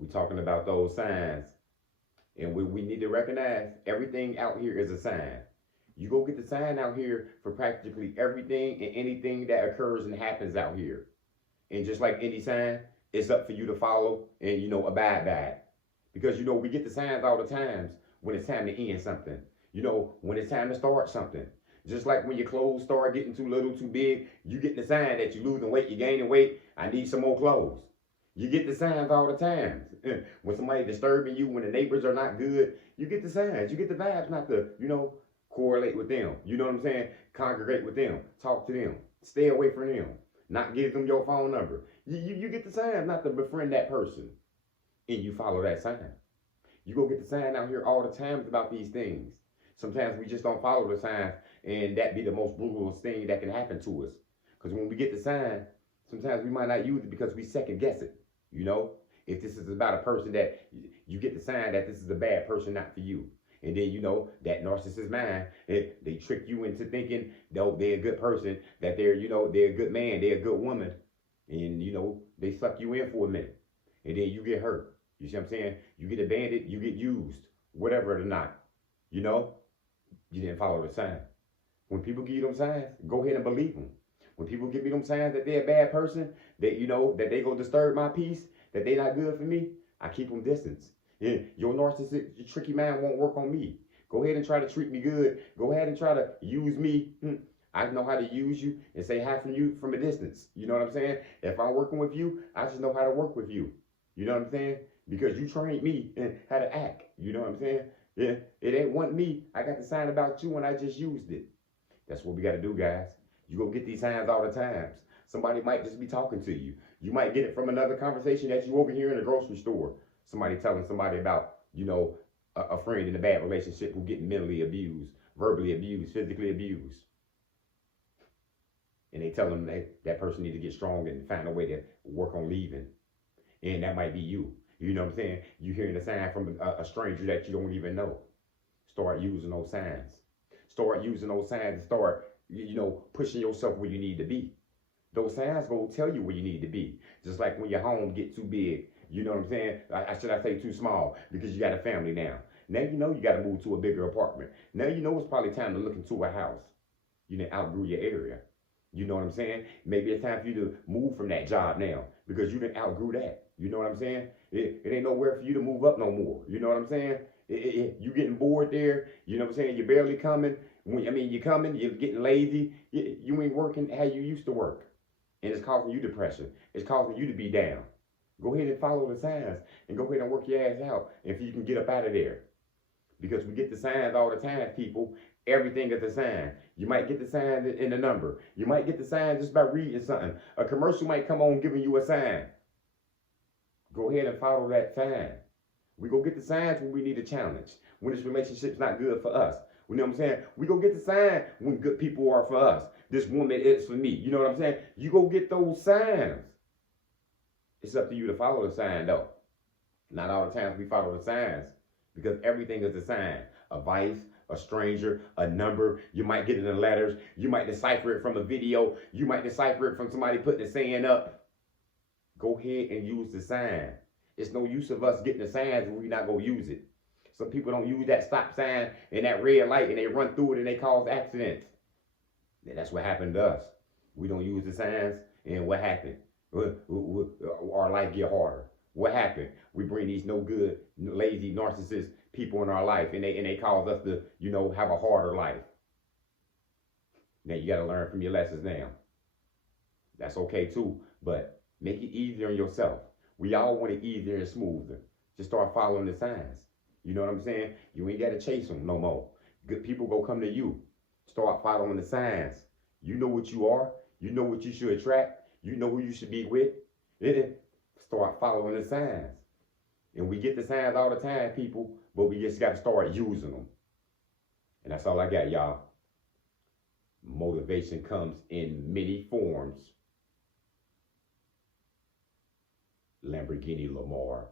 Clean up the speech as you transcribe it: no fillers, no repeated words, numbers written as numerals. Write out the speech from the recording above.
We're talking about those signs. And we need to recognize everything out here is a sign. You go get the sign out here for practically everything and anything that occurs and happens out here. And just like any sign, it's up for you to follow and abide by it. Because we get the signs all the times when it's time to end something. When it's time to start something. Just like when your clothes start getting too little, too big, you get the sign that you're losing weight, you're gaining weight. I need some more clothes. You get the signs all the time. When somebody disturbing you, when the neighbors are not good, you get the signs. You get the vibes not to, correlate with them. You know what I'm saying? Congregate with them. Talk to them. Stay away from them. Not give them your phone number. You get the signs not to befriend that person. And you follow that sign. You go get the sign out here all the time about these things. Sometimes we just don't follow the signs, and that be the most brutal thing that can happen to us. Because when we get the sign, sometimes we might not use it because we second guess it. If this is about a person that you get the sign that this is a bad person, not for you. And then that narcissist mind, they trick you into thinking they're a good person, that they're a good man, they're a good woman, and they suck you in for a minute, and then you get hurt. You see what I'm saying? You get abandoned, you get used, whatever or not. You know, you didn't follow the sign. When people give you them signs, go ahead and believe them. When people give me them signs that they're a bad person, that that they go disturb my peace, that they not good for me, I keep them distance. Yeah, your narcissistic, your tricky mind won't work on me. Go ahead and try to treat me good. Go ahead and try to use me. I know how to use you and say hi from you from a distance. You know what I'm saying? If I'm working with you, I just know how to work with you. You know what I'm saying? Because you trained me in how to act. You know what I'm saying? Yeah, it ain't want me. I got the sign about you and I just used it. That's what we got to do, guys. You go get these signs all the times. Somebody might just be talking to you. You might get it from another conversation that you over here in the grocery store. Somebody telling somebody about, a friend in a bad relationship who getting mentally abused, verbally abused, physically abused. And they tell them that person need to get strong and find a way to work on leaving. And that might be you. You know what I'm saying? You hearing a sign from a stranger that you don't even know. Start using those signs. Start using those signs and start, pushing yourself where you need to be. Those signs gonna tell you where you need to be. Just like when your home get too big, you know what I'm saying? Should I say too small? Because you got a family now. Now you got to move to a bigger apartment. Now it's probably time to look into a house. You didn't outgrew your area. You know what I'm saying? Maybe it's time for you to move from that job now because you didn't outgrew that. You know what I'm saying? It ain't nowhere for you to move up no more. You know what I'm saying? You getting bored there. You know what I'm saying? You're barely coming. You're coming. You're getting lazy. You ain't working how you used to work. And it's causing you depression. It's causing you to be down. Go ahead and follow the signs and go ahead and work your ass out if you can get up out of there. Because we get the signs all the time, people. Everything is a sign. You might get the sign in the number. You might get the sign just by reading something. A commercial might come on giving you a sign. Go ahead and follow that sign. We go get the signs when we need a challenge. When this relationship's not good for us. You know what I'm saying? We go get the sign when good people are for us. This woman is for me. You know what I'm saying? You go get those signs. It's up to you to follow the sign though. Not all the times we follow the signs because everything is a sign. A vice, a stranger, a number. You might get it in letters. You might decipher it from a video. You might decipher it from somebody putting the saying up. Go ahead and use the sign. It's no use of us getting the signs when we're not going to use it. Some people don't use that stop sign and that red light and they run through it and they cause accidents. And that's what happened to us. We don't use the signs and what happened? Our life get harder. What happened? We bring these no good, lazy, narcissist people in our life and they cause us to, have a harder life. Now you got to learn from your lessons now. That's okay too, but make it easier on yourself. We all want it easier and smoother. Just start following the signs. You know what I'm saying? You ain't got to chase them no more. Good people go come to you. Start following the signs. You know what you are. You know what you should attract. You know who you should be with. Start following the signs. And we get the signs all the time, people, but we just got to start using them. And that's all I got, y'all. Motivation comes in many forms. Lamborghini Lamar.